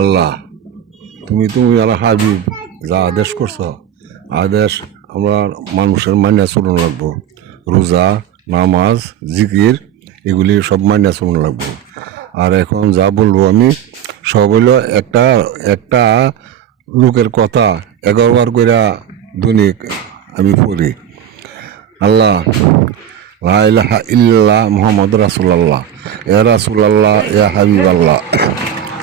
আল্লাহ, তুমি তুমি আল্লাহ হাবিব, যা আদেশ করছ, আদেশ আমরা মানুষের মানিয়া চলন লাগবো। রোজা, নামাজ, জিকির, এগুলি সব মানিয়া চলন লাগবো। আর এখন যা বলব আমি, সব হইল একটা একটা লোকের কথা, এগারো বার করে দৈনিক আমি পড়ি। আল্লাহ, লা ইলাহা ইল্লাল্লাহ মুহাম্মদ রাসূলুল্লাহ। ইয়া এ হাবিব হাবিবাল্লাহ।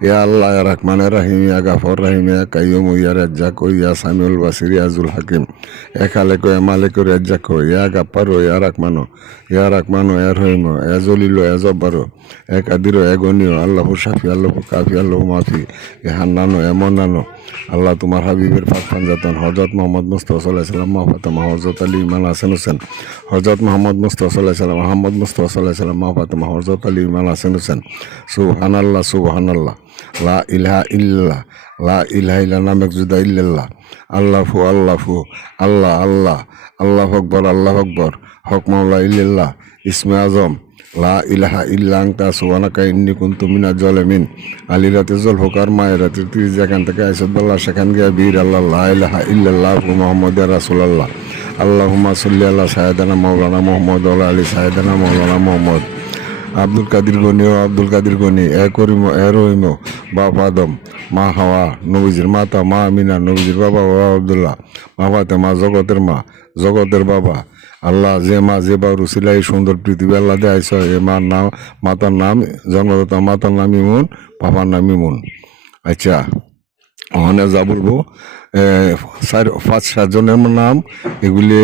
ইয়া আল্লাহ ইয়া রহমান রহিম ইয়া গাফর রহিম ইয়া কাইয়ুম ইয়া রাজ্জাক ইয়া সামিউল বাসির ইয়া জুল হাকিম ইয়া খালেক ইয়া মালিক রাজ্জাক ইয়া গাফার ইয়া রহমান ইয়া রহমান ইয়া রহিম ইয়া জলিল ইয়া জব্বার ইয়া কাদির ইয়া গনিয় আল্লাহু শাফি আল্লাহু কাফি আল্লাহু মাফি ইয়া হান্নানো ইয়া মন্নানো আল্লাহ তোমার হাবিবের ফাঁক ফানজাতন হজরত মোহাম্মদ মুস্তফা সাল্লাহ সাল্লাম মাহফাতমা হজরত আলী ইমান হাসান হোসেন হজরত মোহাম্মদ মুস্তফা সাল্লাহ সাল্লাম, মোহাম্মদ মুস্তফা সাল্লাহ সাল্লাম মাহফাতমা হজরত আলী ইমান হাসান হোসেন সুবহান আল্লাহ সুবহান আল্লাহ আল্লাহ আল্লাহ আল্লাহ আল্লাহ আকবর আল্লাহ আকবর, হক মাওলা ইল্লাল্লাহ, ইসমে আজম, লা ইলাহা ইল্লা আনতা, সুবহানাকা ইন্নী কুনতু মিনাজ জালিমিন, আলী রাতে জল হোকার মায়ের রাতে তুই যেখান থেকে আইসদুল্লাহ সেখান গিয়া বীর আল্লাহ, লা ইলাহা ইল্লাল্লাহ মুহাম্মদ রাসূলুল্লাহ। আল্লাহুম্মা সাল্লি আলা সাইয়্যিদানা মাওলানা মুহাম্মদ ওয়া আলা সাইয়্যিদানা মাওলানা মুহাম্মদ। আব্দুল কাদির গনি ও আব্দুল কাদির গনি, এ করিম এ রহিম বাপ আদম, মা হাওয়া, নবীজির মাতা, মা আমিনা, নবীজির বাবা ও আব্দুল্লাহ, মা ফাতেমা, জগতের মা, জগতের বাবা। আল্লাহ যে মা, যে বাবু ছিল এই সুন্দর পৃথিবী আল্লাহ দেয়াইছ, এ মার নাম, মাতার নাম, জন্মদাতা মাতার নাম ইমুন, বাবার নাম ইমুন। আচ্ছা ওখানে যা বলব চার, পাঁচ সাতজনের নাম, এগুলি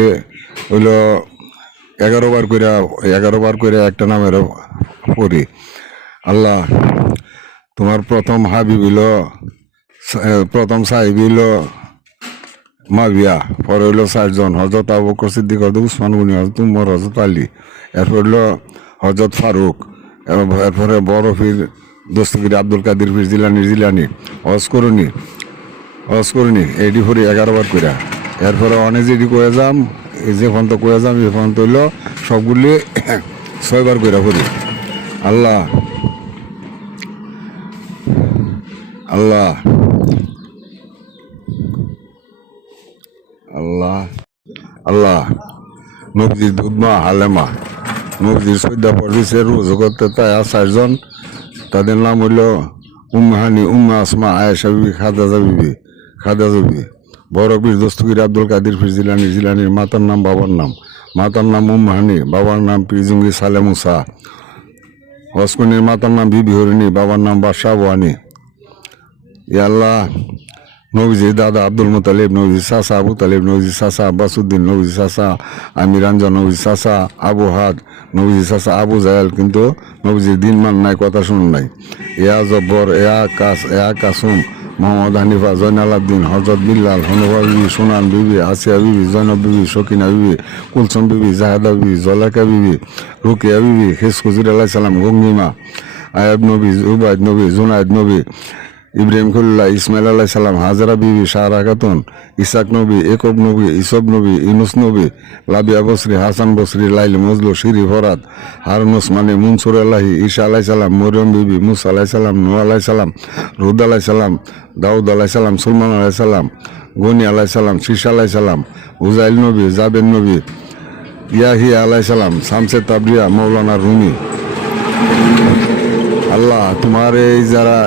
হইল এগারো বার করে এগারো বার করে একটা নামের পড়ি আল্লাহ, তোমার প্রথম হাবিব হইল প্রথম সাহিব হইল মাবিয়া, পরে হইল চারজন হজরত আবু বকর সিদ্দিক হজরত উসমান গুনি হজরত উমর হজরত আলী, এরপর হইল হজরত ফারুক এরপরে বড় ফির দস্তগিরি আব্দুল কাদির ফির জিলানি জিলানি, হজ করুনি এডি ফরি এগারো বার কইরা। এরপরে অনেক যেটি কয়ে যাম যে ফোন তো কয়ে যাম এই ফোন তৈল সবগুলি ছয়বার কইরা ফরি আল্লাহ। আল্লাহ। আল্লাহ। আল্লাহ। নবজির দুধমা, হালেমা। নবজির সৈদা পড়িছে রোজ তাই আর চারজন। তাদের নাম হইল উম্মাহানি উম্মা আসমা, আয়েশা বিবি, খাদাজা বিবি খাদাজা বিবি। বড় পীর দস্তগির আব্দুল কাদির ফির জিলানি, জিলানির মাতার নাম, বাবার নাম। মাতার নাম উম্মাহানি বাবার নাম পীরজুঙ্গি সালে মুসা হসকনির মাতার নাম বিবি হরিণী, বাবার নাম বাদশাহ ওয়ানি ইয়াল্লাহ নবীজি দাদা আব্দুল মুতালিব, নবীজি সাসা আবু তালিব, নবীজি সাসা আব্বাসুদ্দিন নবীজি সাসা আমিরঞ্জন নবীজি সাসা আবু হাদ, নবীজি সাসা আবু জায়াল কিন্তু নবীজির দিন মান নাই, কথা শুন নাই। এয়া জব্বর, এয়া কাস এয়া কাসুম মোহাম্মদ হানিফা জয়নাল আবদিন হজরত বিল্লাল হনুভা বিবি সোনান বিবি আসিয়া বিবি জৈনব বিবি শকিনা বিবি কুলসম বিবি জাহেদা বিবি জলাকা বিবি রুকিয়া বিবি হেস খুজির আলাহ সালাম গঙ্গিমা আয়াব নবী জুবায়দ নবী জুনায়দ নবী ইব্রাহিম খুল্লাহ ইসমাইল আলাহ সালাম হাজারা বিবি শাহরা খাতুন ইসাক নবী একব নবী ইসব নবী ইনুস নবী লাবিয়া বসরি হাসান বসরি লাইল মজলু শিরি ফরাত হারুন ওসমানী মুনসুর আলাহি ঈশা আলাহ সালাম মরিয়ম বিবি মুসা আলাহ সালাম নু আলাহ সালাম রুদ আলাহ সালাম দাউদ আলাহ সালাম সুলমান আলাহ সালাম গনি আলাহ সালাম শীষ আলাহ সালাম উজাইল নবী জাবেদ নবী ইয়াহিয়া আলাহ সালাম শামসে তাবরিয়া মৌলানা রুমি আল্লাহ তোমার এই যারা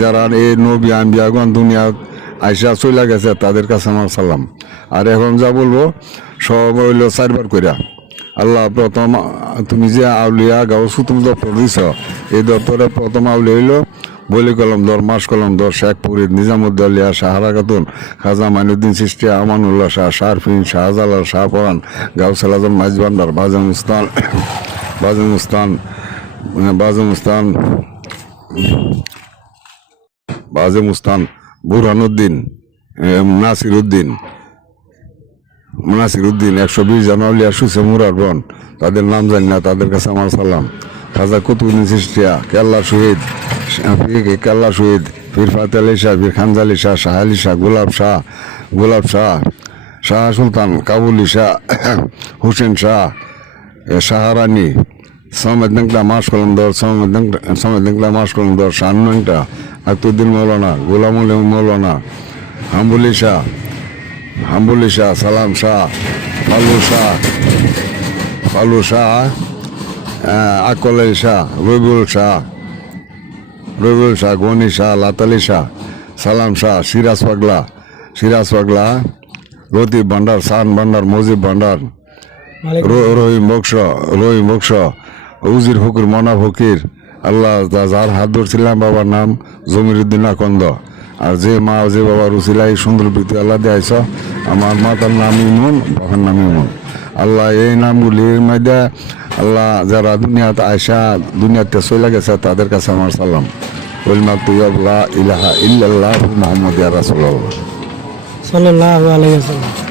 যারা এই নবী আম্বিয়াগণ দুনিয়া আইসা চলে গেছে, তাদের কাছে আমার সালাম। আর এখন যা বলব, সব হইল চারবার কইরা। আল্লাহ প্রথম, তুমি যে আউলিয়া গাও সুতুম দপ্তর দিছ, এই দপ্তরে প্রথম আউলি হইল বলি কলম দর, মাস কলম দর শেখ ফরিদ নিজামুদ্দলিয়া শাহারা খাতুন খাজা মাইনুদ্দিন সৃষ্টিয়া আমানুল্লাহ শাহ, শারফিন, শাহজালাল শাহ পরান, গাউসাল আজম মাইজবান্ডার বাজম উস্তান বাজম উস্তান বাজম উস্তান বাজে মুস্তান, বুরহানুদ্দিন নাসির উদ্দিন নাসির উদ্দিন একশো বিশ জানুয়ারি সুসে মুরার বন তাদের নাম জানি না, তাদের কাছে আমার সালাম। খাজা কুতুবুদ্দিন সৃষ্টিয়া কেল্লা শহীদ। শাহ- কেল্লা শহীদ। ফির ফাতে আলী শাহ ফির খানজা আলী শাহ শাহ আলী শাহ, গোলাপ শাহ গোলাপ শাহ শাহ সুলতান, কাবুলি শাহ, হুসেন শাহ সাহারানি সমেত নাংটা মাস কলমদর সমেত নাংটা, সমেত মাস কলমদর শান নাংটা আতুদ্দিন মৌলানা গোলামুল মৌলানা হাম্বুলি শাহ হাম্বুলি শাহ সালাম শাহ ফালু শাহ ফালু শাহ আকলে শাহ রবিউল শাহ রবিউল শাহ গনি শাহ লাতালি শাহ সালাম শাহ সিরাজ পাগলা সিরাজ পাগলা রতি ভান্ডার সান ভান্ডার মজিব ভান্ডার রহিম বক্স রহিম বক্স উজির ফকির মনা ফকির আল্লাহ যার হাত ধরছিলাম বাবার নাম জমির উদ্দিন আকন্দ। আর যে মা যে বাবা রুচিলা এই সুন্দর বৃত্তি আল্লাহ দিয়েছ আমার মাতার নাম ইমন, বাবার নাম ইমন। আল্লাহ এই নামগুলির মধ্যে আল্লাহ যারা দুনিয়াতে আয়সা, দুনিয়াতে চলে গেছে, তাদের কাছে আমার সালাম। তুয়াবলা ইলাহা ইল্লাল্লাহ মোহাম্মদ সাল্লাল্লাহু আলাইহি ওয়াসাল্লাম।